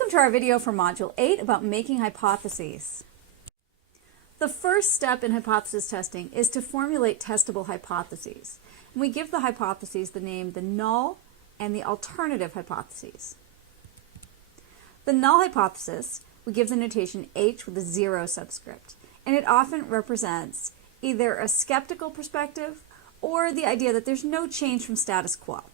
Welcome to our video for Module 8 about making hypotheses. The first step in hypothesis testing is to formulate testable hypotheses. And we give the hypotheses the name the null and the alternative hypotheses. The null hypothesis, we give the notation H with a 0 subscript, and it often represents either a skeptical perspective or the idea that there's no change from status quo.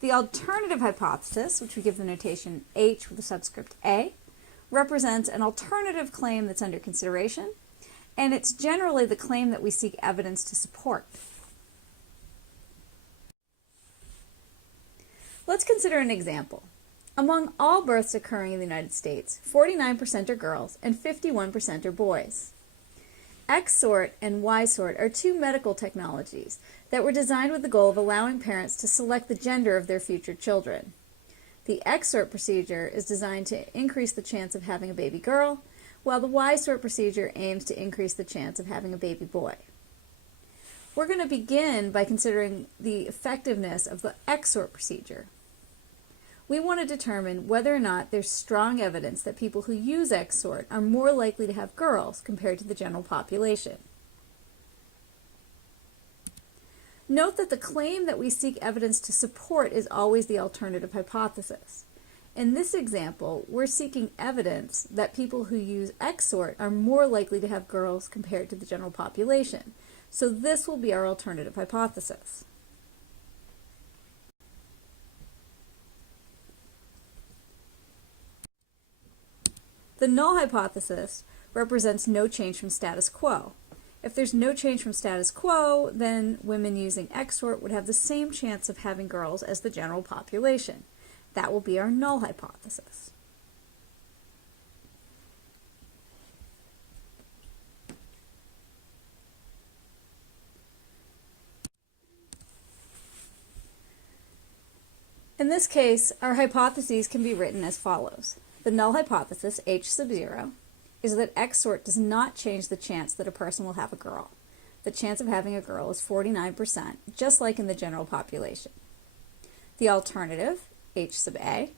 The alternative hypothesis, which we give the notation H with the subscript A, represents an alternative claim that's under consideration, and it's generally the claim that we seek evidence to support. Let's consider an example. Among all births occurring in the United States, 49% are girls and 51% are boys. X-sort and Y-sort are two medical technologies that were designed with the goal of allowing parents to select the gender of their future children. The X-sort procedure is designed to increase the chance of having a baby girl, while the Y-sort procedure aims to increase the chance of having a baby boy. We're going to begin by considering the effectiveness of the X-sort procedure. We want to determine whether or not there's strong evidence that people who use X-sort are more likely to have girls compared to the general population. Note that the claim that we seek evidence to support is always the alternative hypothesis. In this example, we're seeking evidence that people who use X-sort are more likely to have girls compared to the general population. So this will be our alternative hypothesis. The null hypothesis represents no change from status quo. If there's no change from status quo, then women using X-sort would have the same chance of having girls as the general population. That will be our null hypothesis. In this case, our hypotheses can be written as follows. The null hypothesis, H sub 0, is that X-sort does not change the chance that a person will have a girl. The chance of having a girl is 49%, just like in the general population. The alternative, H sub A,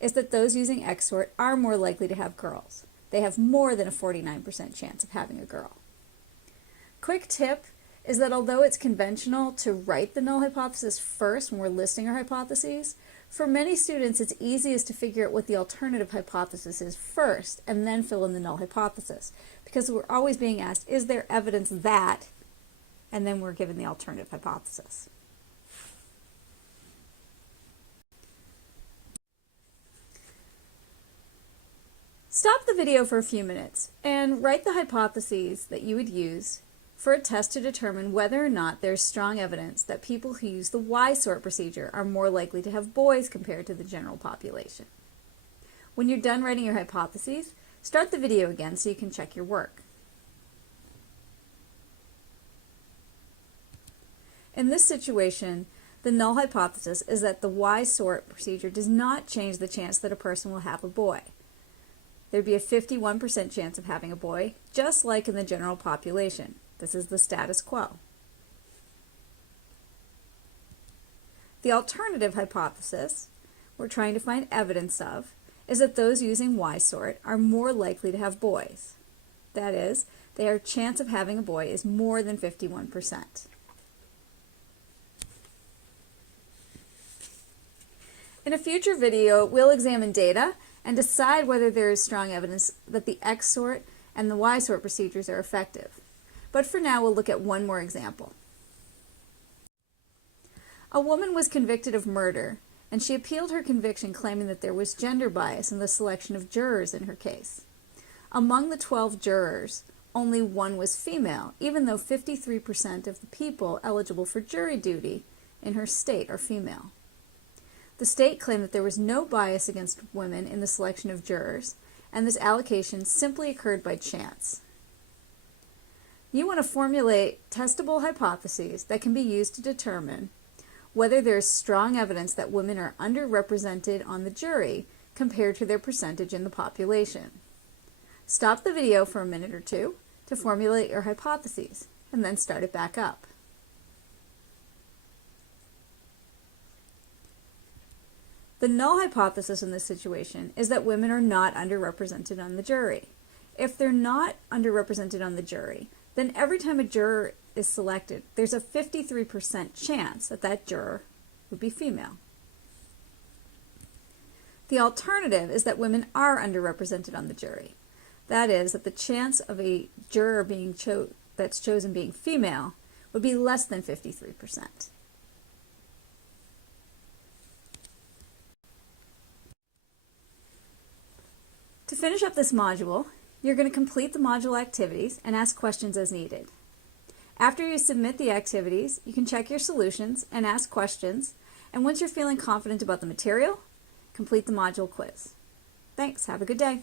is that those using X-sort are more likely to have girls. They have more than a 49% chance of having a girl. Quick tip is that although it's conventional to write the null hypothesis first when we're listing our hypotheses, for many students it's easiest to figure out what the alternative hypothesis is first and then fill in the null hypothesis, because we're always being asked, is there evidence that, and then we're given the alternative hypothesis. Stop the video for a few minutes and write the hypotheses that you would use for a test to determine whether or not there's strong evidence that people who use the Y-sort procedure are more likely to have boys compared to the general population. When you're done writing your hypotheses, start the video again so you can check your work. In this situation, the null hypothesis is that the Y-sort procedure does not change the chance that a person will have a boy. There'd be a 51% chance of having a boy, just like in the general population. This is the status quo. The alternative hypothesis we're trying to find evidence of is that those using Y-sort are more likely to have boys. That is, their chance of having a boy is more than 51%. In a future video, we'll examine data and decide whether there is strong evidence that the X-sort and the Y-sort procedures are effective. But for now, we'll look at one more example. A woman was convicted of murder, and she appealed her conviction claiming that there was gender bias in the selection of jurors in her case. Among the 12 jurors, only one was female, even though 53% of the people eligible for jury duty in her state are female. The state claimed that there was no bias against women in the selection of jurors, and this allocation simply occurred by chance. You want to formulate testable hypotheses that can be used to determine whether there is strong evidence that women are underrepresented on the jury compared to their percentage in the population. Stop the video for a minute or two to formulate your hypotheses, and then start it back up. The null hypothesis in this situation is that women are not underrepresented on the jury. If they're not underrepresented on the jury, then every time a juror is selected, there's a 53% chance that that juror would be female. The alternative is that women are underrepresented on the jury. That is, that the chance of a juror being that's chosen being female would be less than 53%. To finish up this module, you're going to complete the module activities and ask questions as needed. After you submit the activities, you can check your solutions and ask questions, and once you're feeling confident about the material, complete the module quiz. Thanks. Have a good day.